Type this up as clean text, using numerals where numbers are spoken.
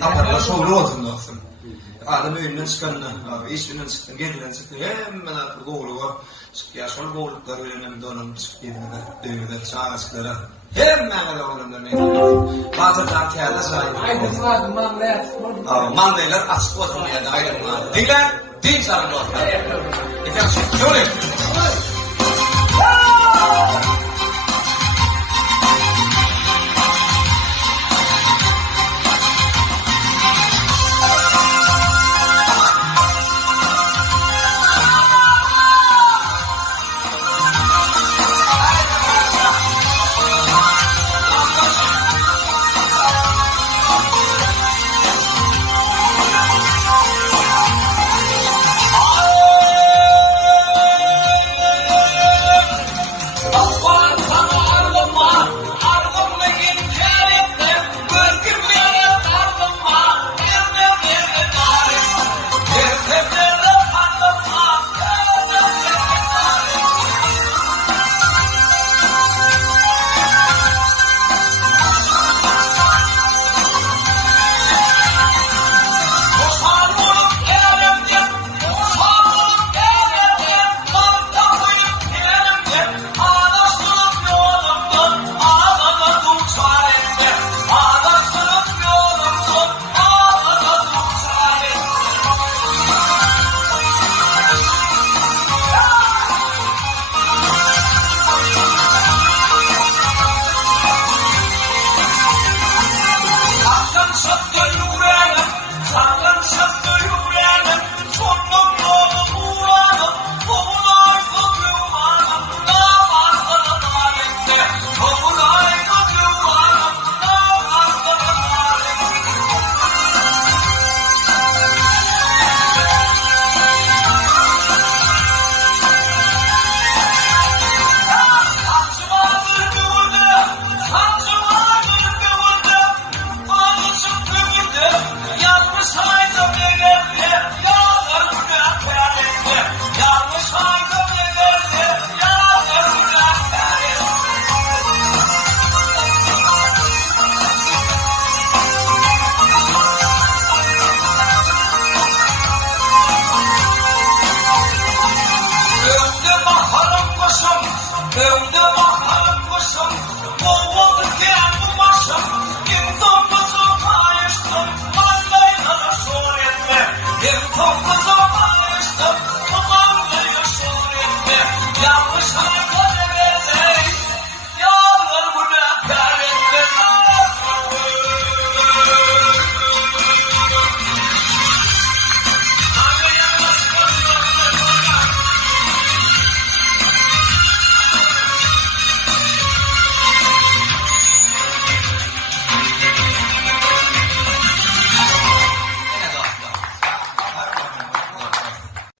Saplarla şovlu olsun dostum. Adam öğünden çıkanına, işinden çıktın, gerilen çıktın, hemen atlı goğlu var. Yaşar goğluklar öğrenem donum çıktığında, dövüler, çağrışklara. Hemen öyle oğlumda ne yapalım. Bazıdan kârda sahibi. Aynısı vardı, mandayat. Mandaylar açık olsun ya da ayrılma. Dinle, din sarı dostlar. Efendim, şöyle.